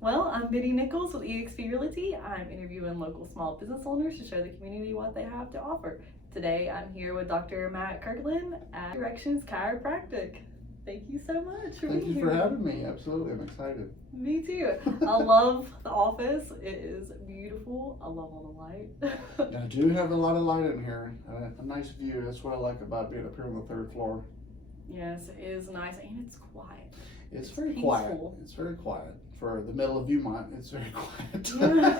Well, I'm Biddy Nichols with eXp Realty. I'm interviewing local small business owners to show the community what they have to offer. Today, I'm here with Dr. Matt Kirkland at Directions Chiropractic. Thank you so much for being here. Thank you for having me. Absolutely, I'm excited. Me too. I love the office. It is beautiful. I love all the light. I do have a lot of light in here. A nice view. That's what I like about being up here on the third floor. Yes, it is nice and it's quiet. It's very peaceful. quiet. It's very quiet. For the middle of Viewmont, it's very quiet. Yeah.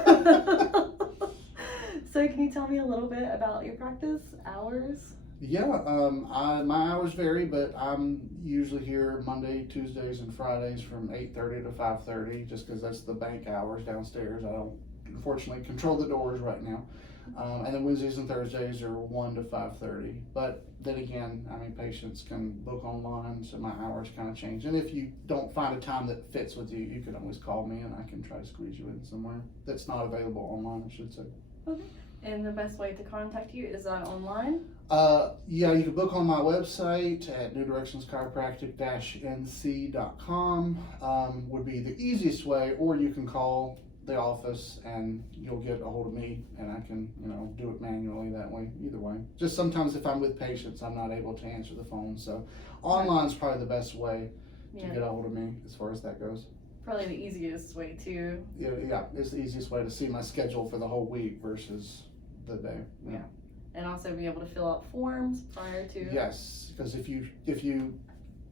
So can you tell me a little bit about your practice hours? Yeah, my hours vary, but I'm usually here Monday, Tuesdays, and Fridays from 8:30 to 5:30, just because that's the bank hours downstairs. I don't, unfortunately, control the doors right now. And then Wednesdays and Thursdays are 1 to 5:30. But then again, I mean, patients can book online, so my hours kind of change. And if you don't find a time that fits with you, you can always call me and I can try to squeeze you in somewhere that's not available online, I should say. Okay. And the best way to contact you is online? Yeah, you can book on my website at newdirectionschiropractic-nc.com would be the easiest way, or you can call the office and you'll get a hold of me and I can, do it manually that way, either way. Just sometimes if I'm with patients, I'm not able to answer the phone, so online is probably the best way to get a hold of me as far as that goes. Probably the easiest way too. Yeah, it's the easiest way to see my schedule for the whole week versus the day. Yeah. And also be able to fill out forms prior to. Yes, because if you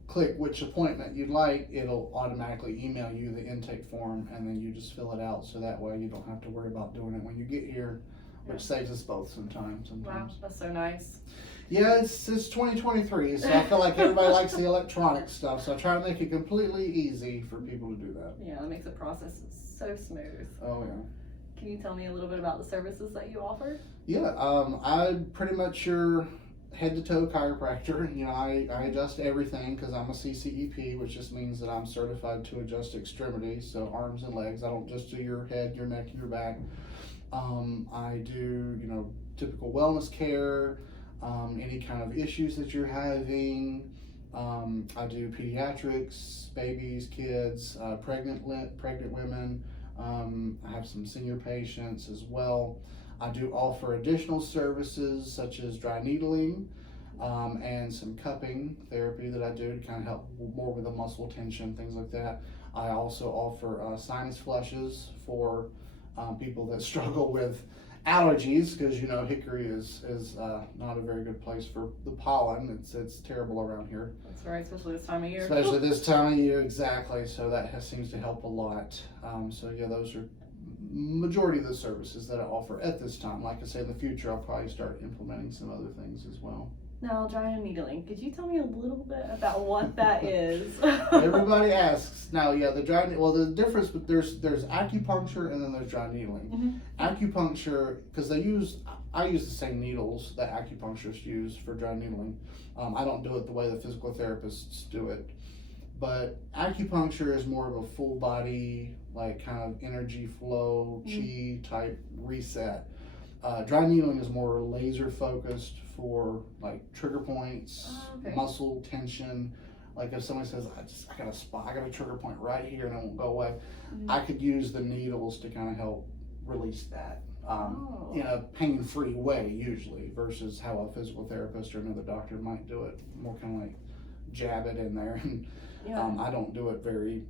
click which appointment you'd like, it'll automatically email you the intake form and then you just fill it out, so that way you don't have to worry about doing it when you get here, which saves us both some time sometimes. Wow, that's so nice. Yeah, it's 2023, so I feel like everybody likes the electronic stuff, so I try to make it completely easy for people to do that. Yeah, that makes the process so smooth. Oh yeah. Can you tell me a little bit about the services that you offer? Yeah, I'm pretty much your head to toe chiropractor. I adjust everything because I'm a CCEP, which just means that I'm certified to adjust extremities, so arms and legs. I don't just do your head, your neck, your back. I do, typical wellness care, any kind of issues that you're having. I do pediatrics, babies, kids, pregnant women. I have some senior patients as well. I do offer additional services such as dry needling and some cupping therapy that I do to kind of help more with the muscle tension, things like that. I also offer sinus flushes for people that struggle with allergies, because Hickory is not a very good place for the pollen. It's terrible around here. That's right, especially this time of year. Especially this time of year, exactly. So that seems to help a lot. So yeah, those are majority of the services that I offer at this time. Like I say, in the future, I'll probably start implementing some other things as well. Now, dry needling. Could you tell me a little bit about what that is? Everybody asks. Now, yeah, the difference, but there's acupuncture and then there's dry needling. Mm-hmm. Acupuncture, because I use the same needles that acupuncturists use for dry needling. I don't do it the way the physical therapists do it. But acupuncture is more of a full body, like kind of energy flow, chi type reset. Dry needling is more laser focused for like trigger points, muscle tension. Like if somebody says, I got a spot, I got a trigger point right here and it won't go away, I could use the needles to kind of help release that in a pain-free way usually, versus how a physical therapist or another doctor might do it, more kind of like jab it in there. And I don't do it very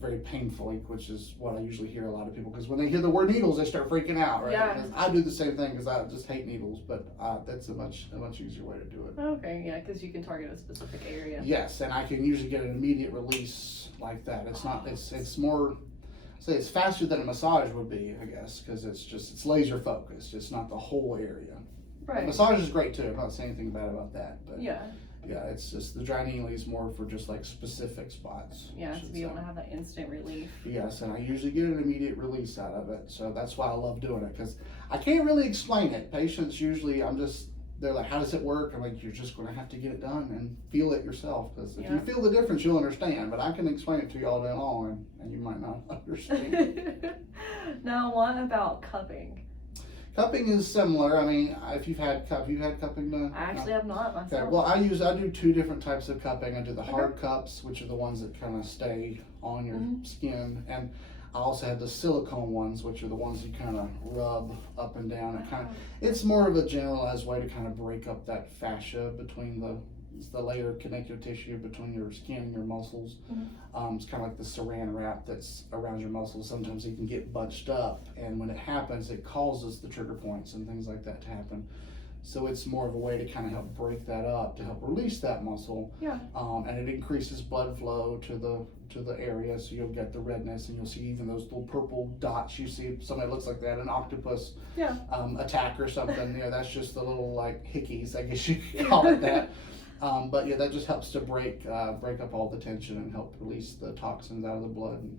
very painfully, which is what I usually hear a lot of people, because when they hear the word needles, they start freaking out, right? Yeah. I do the same thing because I just hate needles, but that's a much easier way to do it. Okay, yeah, because you can target a specific area. Yes, and I can usually get an immediate release like that. It's not, it's more, say it's faster than a massage would be, I guess, because it's laser focused. It's not the whole area. Right. Massage is great too. I'm not saying anything bad about that, but yeah, it's just the dry needling is more for just like specific spots. Yeah, to be able to have that instant relief. Yes, and I usually get an immediate release out of it, so that's why I love doing it, because I can't really explain it. Patients usually, they're like, how does it work? I'm like, you're just going to have to get it done and feel it yourself, because if you feel the difference, you'll understand, but I can explain it to you all day long, and you might not understand. Now, what about cupping? Cupping is similar. I mean, if you've had cupping done? I actually have not myself. Okay. Well, I do two different types of cupping. I do the hard cups, which are the ones that kind of stay on your skin, and I also have the silicone ones, which are the ones you kind of rub up and down. It's more of a generalized way to kind of break up that fascia between the layer of connective tissue between your skin and your muscles. It's kind of like the saran wrap that's around your muscles. Sometimes it can get bunched up, and when it happens, it causes the trigger points and things like that to happen. So it's more of a way to kind of help break that up, to help release that muscle. Yeah. And it increases blood flow to the area, so you'll get the redness, and you'll see even those little purple dots you see. Somebody looks like that, an octopus attack or something. You know, that's just the little like hickeys, I guess you could call it that. But yeah, that just helps to break up all the tension and help release the toxins out of the blood and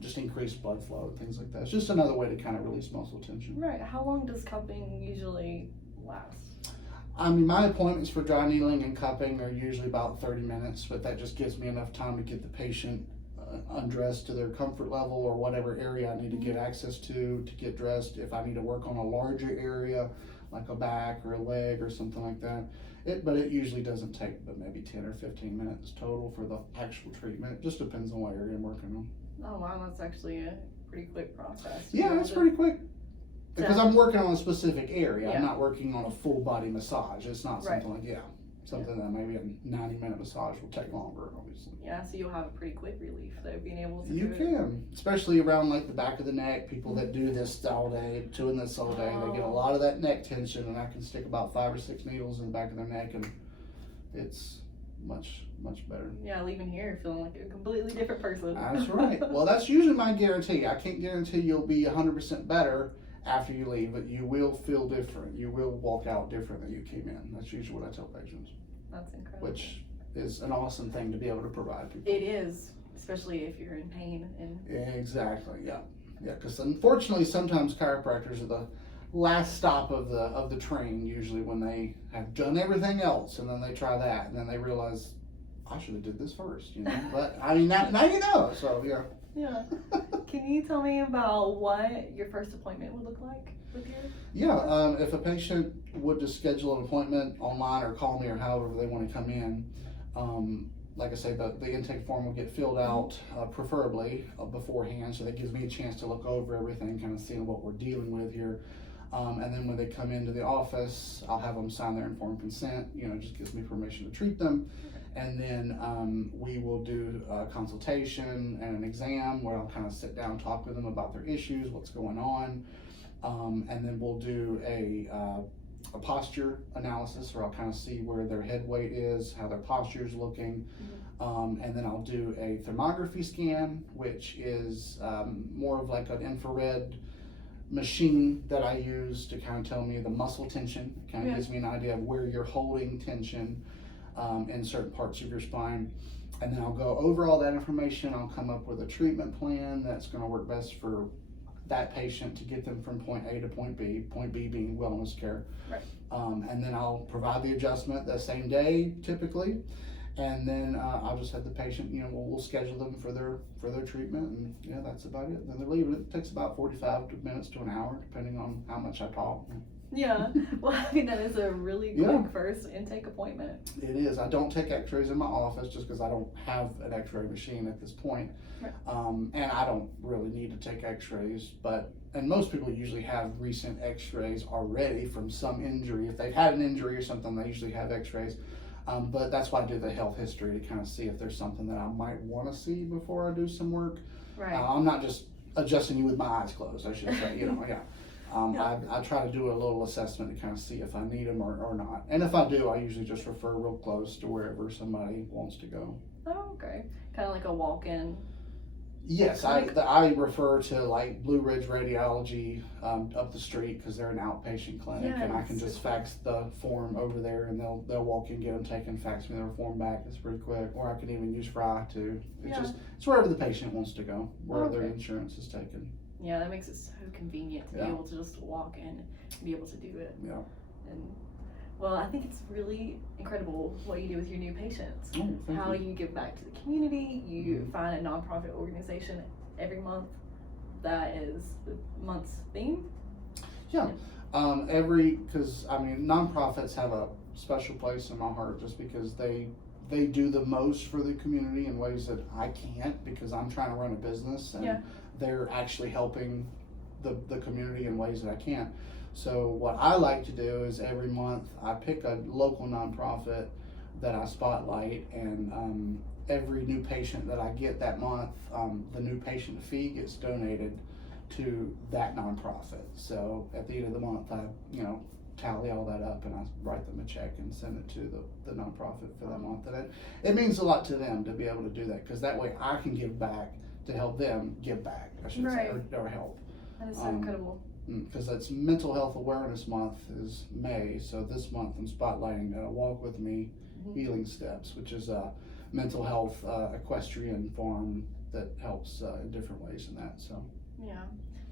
just increase blood flow and things like that. It's just another way to kind of release muscle tension. Right. How long does cupping usually last? I mean, my appointments for dry needling and cupping are usually about 30 minutes, but that just gives me enough time to get the patient undressed to their comfort level, or whatever area I need to get access to get dressed. If I need to work on a larger area, like a back or a leg or something like that. But it usually doesn't take but maybe 10 or 15 minutes total for the actual treatment. It just depends on what area I'm working on. Oh wow, that's actually a pretty quick process. Yeah, it's pretty quick. Because I'm working on a specific area. I'm not working on a full body massage. It's not something like, something that maybe a 90-minute massage will take longer, obviously. Yeah, so you'll have a pretty quick relief though, being able to You can, especially around like the back of the neck. People that do this all day, doing this all day, they get a lot of that neck tension, and I can stick about 5 or 6 needles in the back of their neck, and it's much better. Yeah, leaving here feeling like a completely different person. That's right. Well, that's usually my guarantee. I can't guarantee you'll be 100% better after you leave, but you will feel different. You will walk out different than you came in. That's usually what I tell patients. That's incredible. Which is an awesome thing to be able to provide people. It is, especially if you're in pain. Exactly. Yeah. Because unfortunately, sometimes chiropractors are the last stop of the train. Usually, when they have done everything else, and then they try that, and then they realize, I should have did this first. You know. But I mean, now you know. So yeah. Yeah. Can you tell me about what your first appointment would look like with you? Yeah, if a patient would just schedule an appointment online or call me or however they want to come in, like I say, the intake form will get filled out preferably beforehand, so that gives me a chance to look over everything, kind of seeing what we're dealing with here. And then when they come into the office, I'll have them sign their informed consent. You know, just gives me permission to treat them. And then we will do a consultation and an exam where I'll kind of sit down and talk with them about their issues, what's going on. And then we'll do a posture analysis, where I'll kind of see where their head weight is, how their posture is looking. And then I'll do a thermography scan, which is more of like an infrared machine that I use to kind of tell me the muscle tension. It kind of gives me an idea of where you're holding tension in certain parts of your spine. And then I'll go over all that information. I'll come up with a treatment plan that's going to work best for that patient to get them from point A to point B being wellness care. Right. And then I'll provide the adjustment that same day typically. And then I'll just have the patient, you know, we'll schedule them for their treatment, and yeah, that's about it. Then they're leaving. It takes about 45 minutes to an hour, depending on how much I talk. Yeah, well, I mean, that is a really quick first intake appointment. It is. I don't take x-rays in my office just because I don't have an x-ray machine at this point. Right. And I don't really need to take x-rays, and most people usually have recent x-rays already from some injury. If they've had an injury or something, they usually have x-rays. But that's why I do the health history, to kind of see if there's something that I might want to see before I do some work. Right. I'm not just adjusting you with my eyes closed, I should say, you know, I try to do a little assessment to kind of see if I need them or not. And if I do, I usually just refer real close to wherever somebody wants to go. Oh, okay. Kind of like a walk-in. Yes, I refer to like Blue Ridge Radiology up the street, because they're an outpatient clinic, and I can just fax the form over there, and they'll walk in, get them taken, fax me their form back. It's pretty quick. Or I can even use Fry too. It's wherever the patient wants to go, where their insurance is taken. Yeah, that makes it so convenient to be able to just walk in and be able to do it. Yeah. And well, I think it's really incredible what you do with your new patients. Oh, how you give back to the community. You find a nonprofit organization every month that is the month's theme. Yeah. Because I mean, nonprofits have a special place in my heart, just because they they do the most for the community in ways that I can't, because I'm trying to run a business, and they're actually helping the community in ways that I can't. So what I like to do is every month I pick a local nonprofit that I spotlight, and every new patient that I get that month, the new patient fee gets donated to that nonprofit. So at the end of the month, I tally all that up, and I write them a check and send it to the nonprofit for that month. And it means a lot to them to be able to do that, because that way I can give back to help them give back, I should say, or help. That is so incredible. Because that's Mental Health Awareness Month is May, so this month I'm spotlighting Walk With Me Healing Steps, which is a mental health equestrian farm that helps in different ways in that. So yeah,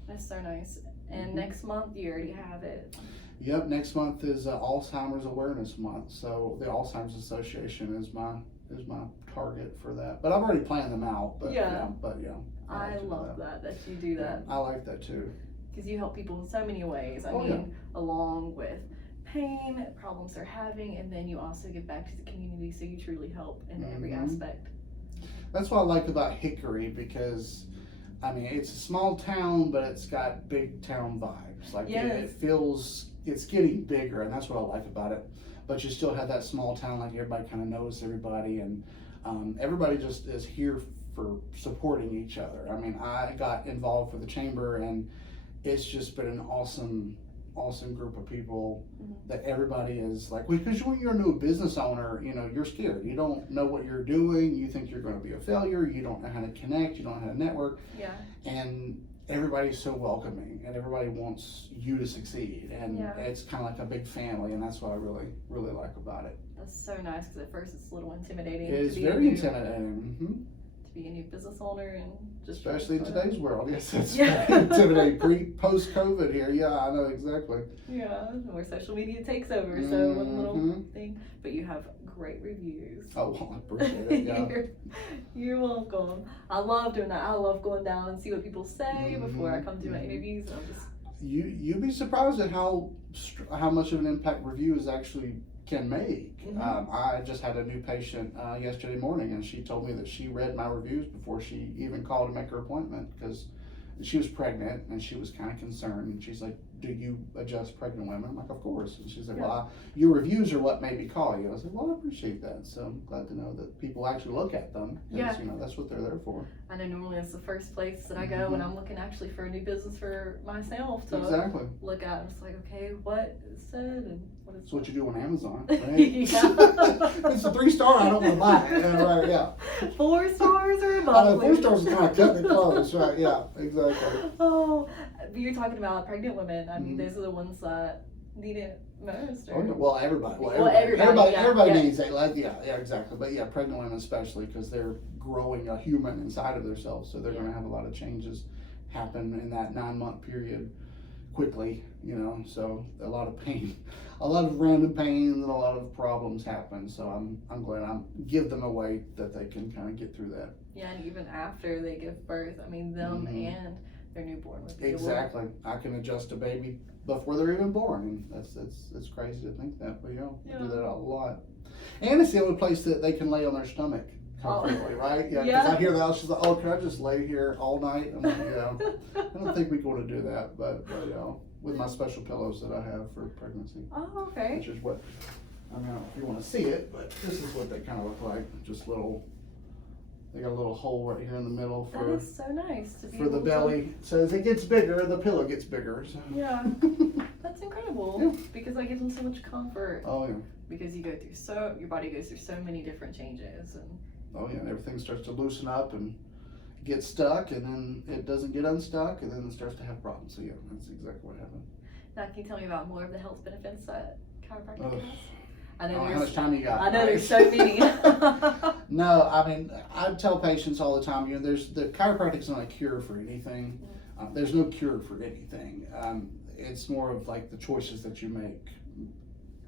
that's so nice. And next month you already have it. Yep, next month is Alzheimer's Awareness Month, so the Alzheimer's Association is my target for that. But I've already planned them out. But I love that you do that. I like that too. Because you help people in so many ways. I mean, along with pain, problems they're having, and then you also give back to the community, so you truly help in every aspect. That's what I like about Hickory, because I mean, it's a small town, but it's got big town vibes. Like it feels, it's getting bigger, and that's what I like about it. But you still have that small town, like everybody kind of knows everybody, and everybody just is here for supporting each other. I mean, I got involved with the chamber, and it's just been an awesome group of people that everybody is like, because when you're a new business owner, you're scared. You don't know what you're doing. You think you're going to be a failure. You don't know how to connect. You don't know how to network. Yeah. And everybody's so welcoming, and everybody wants you to succeed. And it's kind of like a big family, and that's what I really, really like about it. That's so nice, because at first it's a little intimidating. It is very intimidating. To be a new business owner, and just especially in today's world. Yes, it's very intimidating. Post-COVID here. Yeah, I know exactly. Yeah, where social media takes over. So one little thing, but you have great reviews. Oh, well, I appreciate it. Yeah. You're welcome. I love doing that. I love going down and see what people say before I come to my interviews. And you'd be surprised at how much of an impact reviews actually can make. I just had a new patient yesterday morning, and she told me that she read my reviews before she even called to make her appointment, because she was pregnant and she was kind of concerned, and she's like, do you adjust pregnant women? I'm like, of course. And she's like, well, your reviews are what made me call you. I was like, well, I appreciate that. So I'm glad to know that people actually look at them. Because, that's what they're there for. I know normally it's the first place that I go when I'm looking actually for a new business for myself to look at. And it's like, okay, what is said and what is. That's what you do on Amazon, right? It's a 3-star. I don't want to buy it. Right? 4 stars or above. 4 stars is kind of cutting it close, right? Yeah, exactly. Oh, you're talking about pregnant women. I mean, those are the ones that need it most. Or... Well, everybody needs it. Like, exactly. But pregnant women especially, because they're growing a human inside of themselves, so they're going to have a lot of changes happen in that 9-month period quickly. So a lot of pain, a lot of random pain, and a lot of problems happen. So I'm glad I give them a way that they can kind of get through that. Yeah, and even after they give birth, I mean, them and their newborn would be exactly. I can adjust a baby before they're even born, and that's crazy to think that, but I do that a lot. And it's the only place that they can lay on their stomach comfortably, right? Yeah, because I hear that, she's like, oh, can I just lay here all night? I'm like, I don't think we want to do that, but with my special pillows that I have for pregnancy. Oh, okay. Which is what, I don't know if you want to see it, but this is what they kind of look like, just little. They got a little hole right here in the middle for. That is so nice to be for the belly. So as it gets bigger, the pillow gets bigger. So. Yeah, that's incredible because that gives them so much comfort. Oh yeah. Because you go through your body goes through so many different changes and. Oh yeah, and everything starts to loosen up and get stuck, and then it doesn't get unstuck, and then it starts to have problems. So yeah, that's exactly what happened. Now, can you tell me about more of the health benefits that chiropractic has? I know how much time you got. I know there's so many. No, I mean, I tell patients all the time, there's the chiropractic's not a cure for anything. There's no cure for anything. It's more of like the choices that you make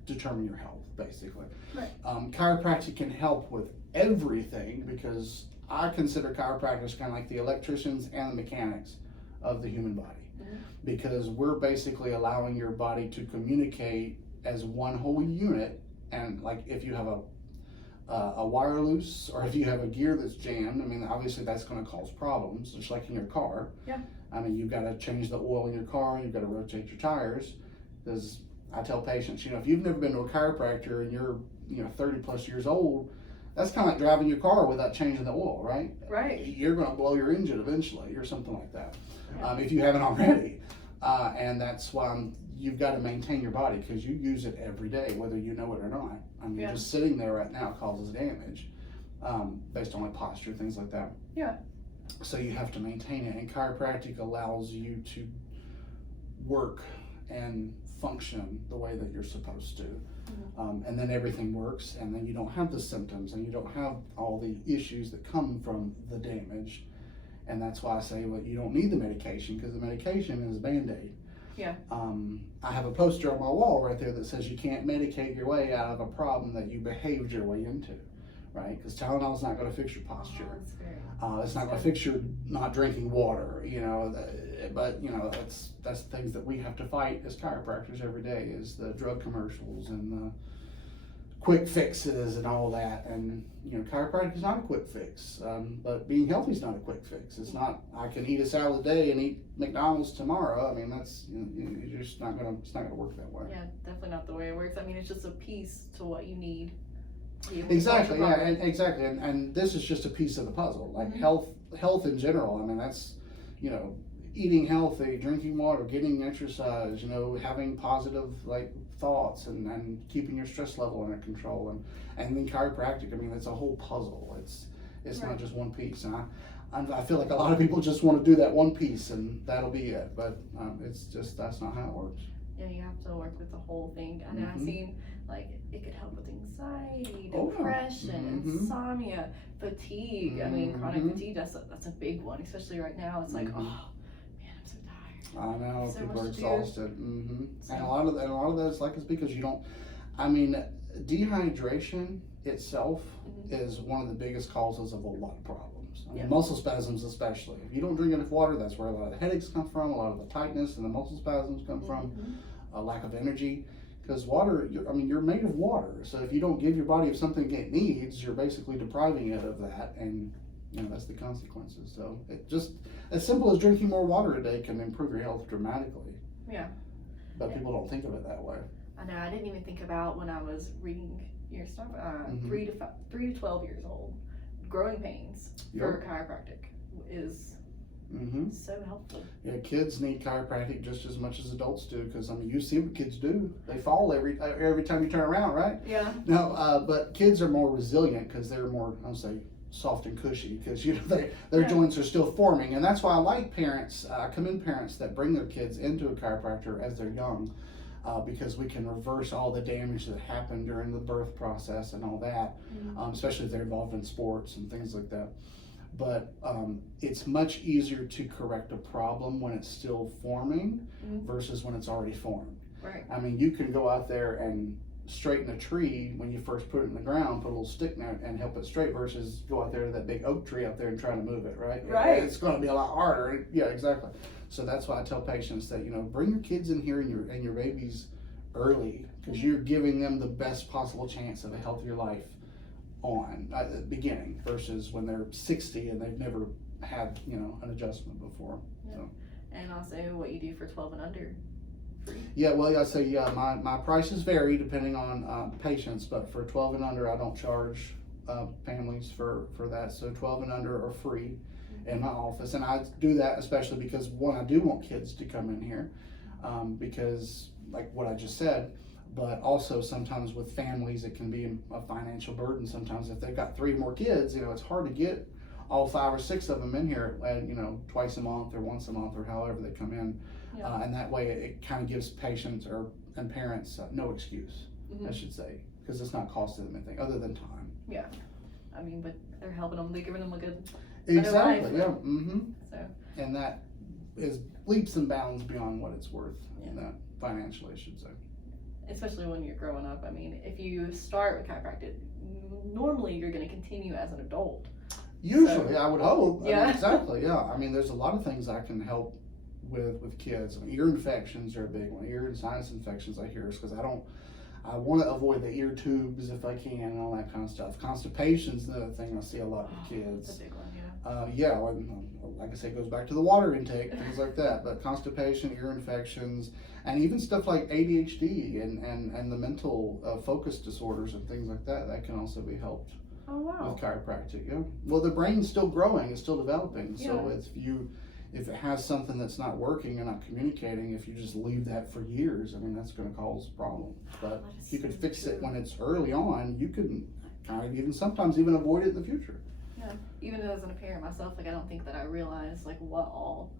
determine your health, basically. Right. Chiropractic can help with everything, because I consider chiropractors kind of like the electricians and the mechanics of the human body, because we're basically allowing your body to communicate as one whole unit. And like if you have a wire loose, or if you have a gear that's jammed, I mean, obviously that's going to cause problems, just like in your car. Yeah. I mean, you've got to change the oil in your car, you've got to rotate your tires, because I tell patients, if you've never been to a chiropractor and you're, 30 plus years old, that's kind of like driving your car without changing the oil, right? Right. You're going to blow your engine eventually, or something like that, Yeah. if you haven't already. And that's why you've got to maintain your body, because you use it every day, whether you know it or not. I mean, Yeah. just sitting there right now causes damage, based on like posture, things like that. Yeah. So you have to maintain it, and chiropractic allows you to work and function the way that you're supposed to. And then everything works, and then you don't have the symptoms, and you don't have all the issues that come from the damage. And that's why I say, well, you don't need the medication, because the medication is a Band-Aid. Yeah. I have a poster on my wall right there that says you can't medicate your way out of a problem that you behaved your way into, right? Because Tylenol's not going to fix your posture. Oh, that's very It's not going to fix your not drinking water, but that's things that we have to fight as chiropractors every day, is the drug commercials and the quick fixes and all that. And chiropractic is not a quick fix, but being healthy is not a quick fix. It's not, I can eat a salad a day and eat McDonald's tomorrow. I mean, that's you're just not gonna, it's not gonna work that way. Yeah, definitely not the way it works. I mean, it's just a piece to what you need. to be able to Exactly, function yeah, properly. exactly, and this is just a piece of the puzzle. Like health in general. I mean, that's eating healthy, drinking water, getting exercise, having positive thoughts, and keeping your stress level under control, and then chiropractic. I mean, it's a whole puzzle. It's not just one piece, and I feel like a lot of people just want to do that one piece and that'll be it, but it's just, that's not how it works. Yeah, you have to work with the whole thing. And I've seen it could help with anxiety, depression, insomnia, fatigue. I mean, chronic fatigue, that's a big one, especially right now. It's like, oh man, I'm so tired. I know, So people are much to do. exhausted. And a lot of that is it's because you don't, I mean, dehydration itself is one of the biggest causes of a lot of problems. I mean, muscle spasms especially. If you don't drink enough water, that's where a lot of the headaches come from, a lot of the tightness and the muscle spasms come from, a lack of energy. Because water, you're made of water. So if you don't give your body something it needs, you're basically depriving it of that, and that's the consequences. So it just, as simple as drinking more water a day can improve your health dramatically. Yeah. But people don't think of it that way. I know. I didn't even think about when I was reading your stuff. 3 to 12 years old, growing pains for chiropractic is so helpful. Yeah, kids need chiropractic just as much as adults do, because you see what kids do. They fall every time you turn around, right? Yeah. No, but kids are more resilient because they're more, I'll say, soft and cushy, because their joints are still forming, and that's why I like parents. I commend parents that bring their kids into a chiropractor as they're young, because we can reverse all the damage that happened during the birth process and all that, especially if they're involved in sports and things like that. But it's much easier to correct a problem when it's still forming versus when it's already formed. Right. I mean, you can go out there and straighten a tree when you first put it in the ground, put a little stick in it and help it straight, versus go out there to that big oak tree out there and try to move it, right? Right. It's going to be a lot harder. Yeah, exactly. So that's why I tell patients that, bring your kids in here and your babies early, because you're giving them the best possible chance of a healthier life at the beginning, versus when they're 60 and they've never had, an adjustment before. Yeah. So. And also what you do for 12 and under. Free. Yeah, well, I say, my prices vary depending on patients, but for 12 and under, I don't charge families for that. So 12 and under are free in my office, and I do that especially because, one, I do want kids to come in here, because like what I just said, but also sometimes with families it can be a financial burden. Sometimes if they've got 3 more kids, it's hard to get all 5 or 6 of them in here, twice a month or once a month or however they come in. And that way it kind of gives patients and parents no excuse, I should say, because it's not costing them anything other than time. Yeah. I mean, but they're helping them, they're giving them a good Exactly, life. yeah. So. And that is leaps and bounds beyond what it's worth, that financially, I should say. Especially when you're growing up. I mean, if you start with chiropractic, normally you're going to continue as an adult. Usually, I would hope. Yeah. I mean, exactly, yeah. I mean, there's a lot of things I can help with kids. I mean, ear infections are a big one. Ear and sinus infections, I hear, is because I want to avoid the ear tubes if I can and all that kind of stuff. Constipation's another thing I see a lot with kids. That's a big one, Like I say, it goes back to the water intake, things like that. But constipation, ear infections, and even stuff like ADHD and the mental focus disorders and things like that, that can also be helped with chiropractic. Yeah. Well, the brain's still growing, it's still developing. So if it has something that's not working and not communicating, if you just leave that for years, I mean, that's going to cause problems. But if you could fix it when it's early on, you could kind of sometimes even avoid it in the future. Yeah, even as a parent myself, like I don't think that I realized like what all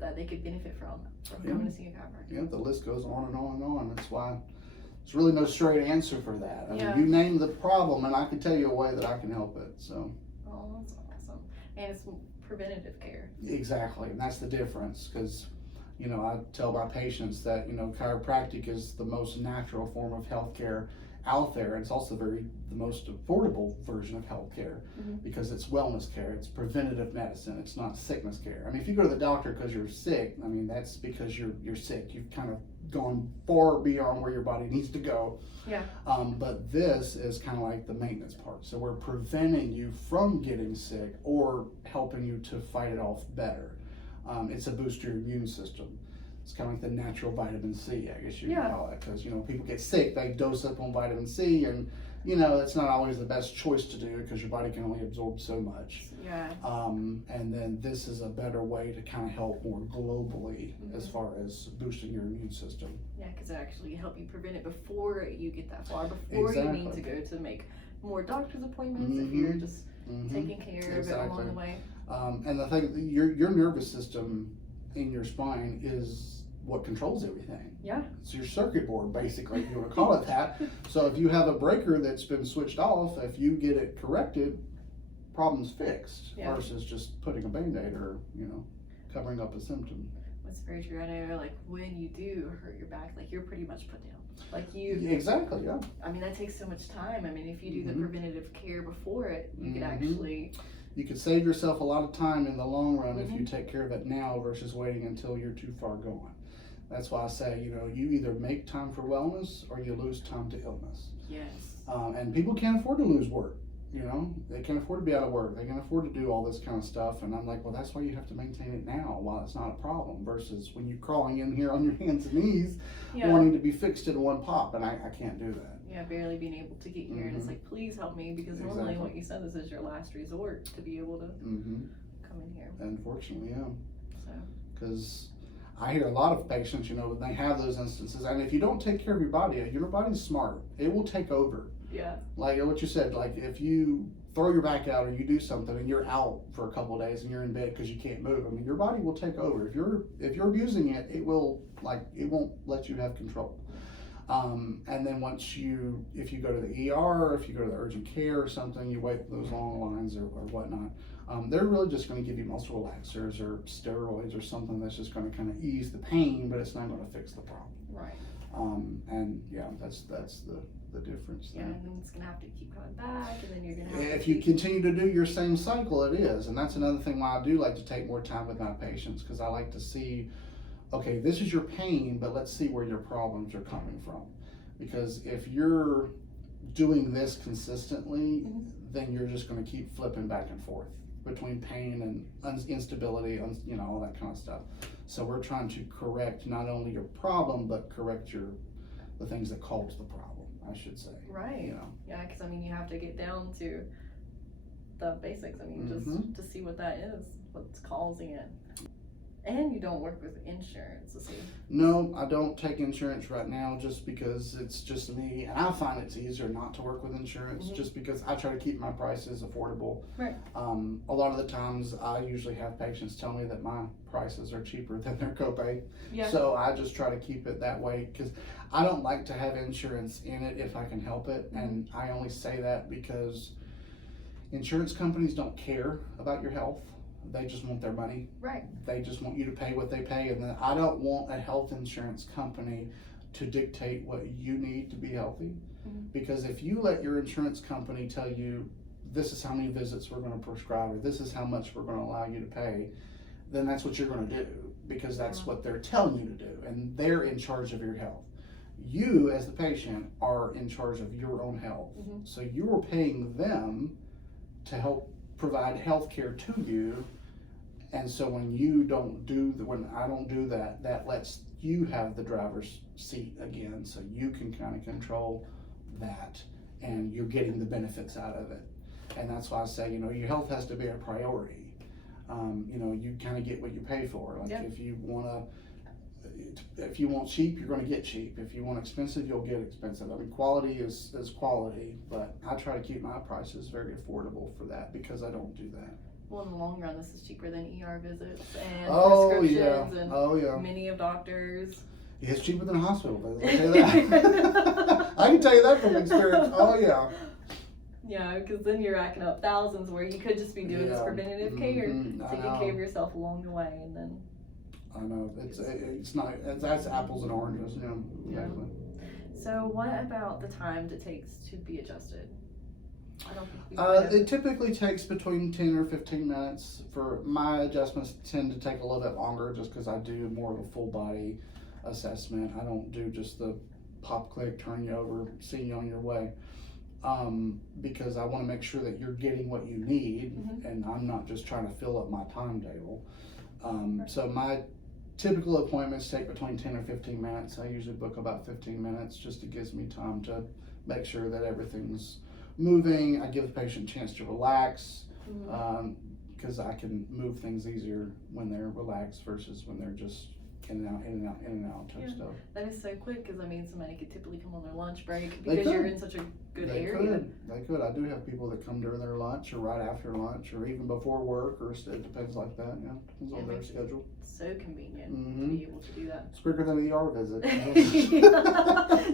that they could benefit from coming to see a chiropractor. Yeah, the list goes on and on and on. That's why there's really no straight answer for that. I mean, you name the problem and I can tell you a way that I can help it, so. Oh, that's awesome. And it's preventative care. Exactly, and that's the difference, because I tell my patients that chiropractic is the most natural form of healthcare out there. It's also the most affordable version of healthcare because it's wellness care, it's preventative medicine, it's not sickness care. I mean, if you go to the doctor because you're sick, I mean, that's because you're sick. You've kind of gone far beyond where your body needs to go. Yeah. But this is kind of like the maintenance part. So we're preventing you from getting sick or helping you to fight it off better. It's a boost to your immune system. It's kind of like the natural vitamin C, I guess you can call it, because people get sick, they dose up on vitamin C, and that's not always the best choice to do because your body can only absorb so much. Yeah. And then this is a better way to kind of help more globally as far as boosting your immune system. Yeah, because it actually help you prevent it before you get that far, before you need to go to make more doctor's appointments if you're just taking care of it along the way. And the thing, your nervous system in your spine is what controls everything. Yeah. It's your circuit board, basically, if you want to call it that. So if you have a breaker that's been switched off, if you get it corrected, problem's fixed versus just putting a Band-Aid or, covering up a symptom. That's very true. I know, like, when you do hurt your back, like, you're pretty much put down. Like, Exactly, yeah. I mean, that takes so much time. I mean, if you do the preventative care before it, you could actually... You could save yourself a lot of time in the long run if you take care of it now versus waiting until you're too far gone. That's why I say, you either make time for wellness or you lose time to illness. Yes. And people can't afford to lose work. They can't afford to be out of work. They can afford to do all this kind of stuff. And I'm like, well, that's why you have to maintain it now while it's not a problem versus when you're crawling in here on your hands and knees wanting to be fixed in one pop. And I can't do that. Yeah, barely being able to get here. And it's like, please help me, because normally what you said, this is your last resort to be able to come in here. Unfortunately, yeah. So. Because I hear a lot of patients, they have those instances. And if you don't take care of your body's smart. It will take over. Yeah. Like what you said, like if you throw your back out or you do something and you're out for a couple of days and you're in bed because you can't move, I mean, your body will take over. If you're abusing it, it won't let you have control. And then if you go to the ER, if you go to the urgent care or something, you wait those long lines or whatnot, they're really just going to give you muscle relaxers or steroids or something that's just going to kind of ease the pain, but it's not going to fix the problem. Right. And yeah, that's the difference there. Yeah, and then it's going to have to keep coming back, and then you're going to have if you continue to do your same cycle, it is. And that's another thing why I do like to take more time with my patients, because I like to see, okay, this is your pain, but let's see where your problems are coming from. Because if you're doing this consistently, then you're just going to keep flipping back and forth between pain and instability, all that kind of stuff. So we're trying to correct not only your problem, but correct the things that cause the problem, I should say. Right. Yeah, because I mean, you have to get down to the basics. I mean, just to see what that is, what's causing it. And you don't work with insurance, is he? No, I don't take insurance right now just because it's just me. And I find it's easier not to work with insurance just because I try to keep my prices affordable. Right. A lot of the times I usually have patients tell me that my prices are cheaper than their copay. Yeah. So I just try to keep it that way because I don't like to have insurance in it if I can help it. And I only say that because insurance companies don't care about your health. They just want their money. Right. They just want you to pay what they pay. And then I don't want a health insurance company to dictate what you need to be healthy. Because if you let your insurance company tell you, this is how many visits we're going to prescribe, or this is how much we're going to allow you to pay, then that's what you're going to do, because that's what they're telling you to do. And they're in charge of your health. You, as the patient, are in charge of your own health. Mm-hmm. So you're paying them to help provide health care to you. And so when I don't do that, that lets you have the driver's seat again. So you can kind of control that, and you're getting the benefits out of it. And that's why I say, your health has to be a priority. You kind of get what you pay for. Like, yep. If you want cheap, you're going to get cheap. If you want expensive, you'll get expensive. I mean, quality is quality, but I try to keep my prices very affordable for that, because I don't do that. Well, in the long run, this is cheaper than ER visits and prescriptions and many of doctors. It's cheaper than a hospital visit, I'll tell you that. I can tell you that from experience. Oh, yeah. Yeah, because then you're racking up thousands where you could just be doing this preventative care, taking care of yourself along the way, and then. I know that's apples and oranges, exactly. So what about the time it takes to be adjusted? I don't think it typically takes between 10 or 15 minutes. For my adjustments, tend to take a little bit longer, just because I do more of a full body assessment. I don't do just the pop, click, turn you over, see you on your way. Because I want to make sure that you're getting what you need, and I'm not just trying to fill up my timetable. So my typical appointments take between 10 or 15 minutes. I usually book about 15 minutes, just it gives me time to make sure that everything's moving. I give the patient a chance to relax, because I can move things easier when they're relaxed versus when they're just in and out type stuff. That is so quick, because somebody could typically come on their lunch break because you're in such a good area. They could. I do have people that come during their lunch, or right after lunch, or even before work, or it depends like that. Yeah, depends on their schedule. So convenient to be able to do that. It's quicker than an ER visit.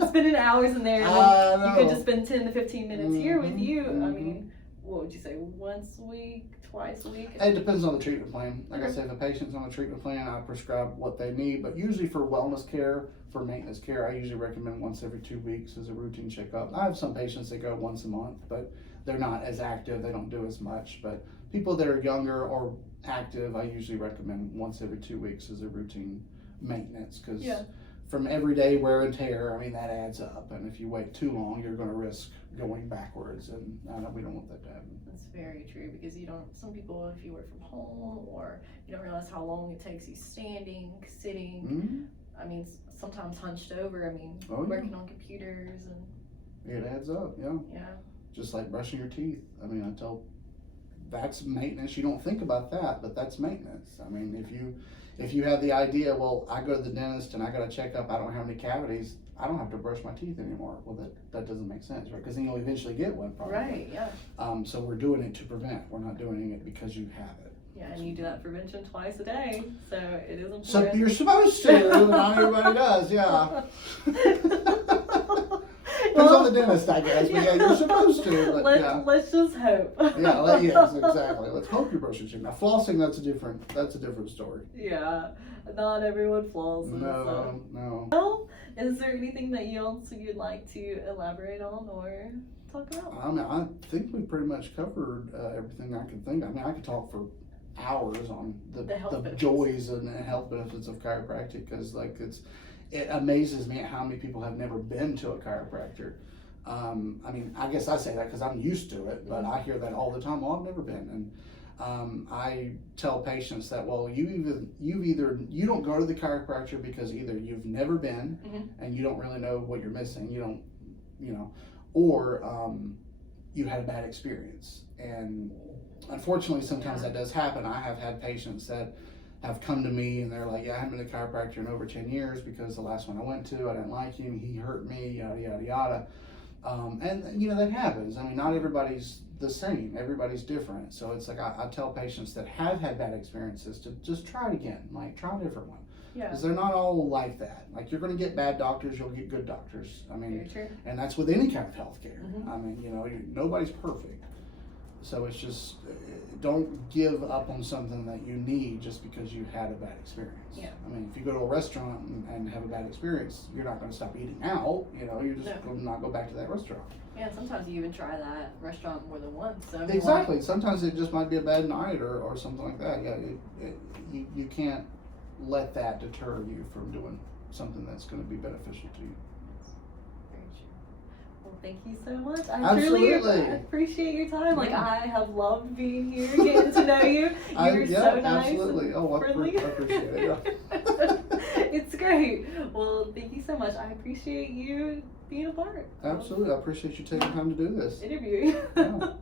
Spending hours in there, and then you could just spend 10 to 15 minutes here with you. I mean, what would you say, once a week, twice a week? It depends on the treatment plan. Like I said, if a patient's on a treatment plan, I prescribe what they need. But usually for wellness care, for maintenance care, I usually recommend once every 2 weeks as a routine checkup. I have some patients that go once a month, but they're not as active. They don't do as much. But people that are younger or active, I usually recommend once every 2 weeks as a routine maintenance, because from everyday wear and tear, that adds up. And if you wait too long, you're going to risk going backwards, and we don't want that to happen. That's very true, because some people, if you work from home, or you don't realize how long it takes you standing, sitting, sometimes hunched over, working on computers, and it adds up. Just like brushing your teeth. I tell, that's maintenance. You don't think about that, but that's maintenance. If you have the idea, well, I go to the dentist and I got a checkup, I don't have any cavities, I don't have to brush my teeth anymore. Well, that doesn't make sense, right? Because then you'll eventually get one, probably. Right, yeah. So we're doing it to prevent. We're not doing it because you have it. Yeah, and you do that prevention twice a day, so it is important. So you're supposed to, not everybody does, yeah. Depends on the dentist, I guess, but you're supposed to. But let's just hope. Yes, exactly. Let's hope you brush your teeth. Now, flossing, that's a different story. Yeah, not everyone flosses. No. Well, is there anything that you'd like to elaborate on or talk about? I think we pretty much covered everything I could think. I could talk for hours on the joys and health benefits of chiropractic, because it amazes me at how many people have never been to a chiropractor. I guess I say that because I'm used to it, but I hear that all the time. Well, I've never been, and I tell patients that, well, you don't go to the chiropractor because either you've never been and you don't really know what you're missing, or you had a bad experience. And unfortunately, sometimes that does happen. I have had patients that have come to me and they're like, I haven't been a chiropractor in over 10 years because the last one I went to, I didn't like him, he hurt me, yada, yada, yada. And that happens. Not everybody's the same. Everybody's different. So it's like, I tell patients that have had bad experiences to just try it again. Try a different one. Yeah. Because they're not all like that. You're going to get bad doctors, you'll get good doctors. Very true. And that's with any kind of healthcare. Nobody's perfect. So it's just, don't give up on something that you need just because you had a bad experience. Yeah. If you go to a restaurant and have a bad experience, you're not going to stop eating out. You're just going to not go back to that restaurant. Yeah, sometimes you even try that restaurant more than once. So exactly. Sometimes it just might be a bad night or something like that. Yeah, you can't let that deter you from doing something that's going to be beneficial to you. Well, thank you so much. I Absolutely. truly appreciate your time. Like, I have loved being here, getting to know you. You're so nice. Absolutely. Oh, I friendly. appreciate it. Yeah. It's great. Well, thank you so much. I appreciate you being a part. Absolutely. I appreciate you taking time to do this. Interviewing. Yeah.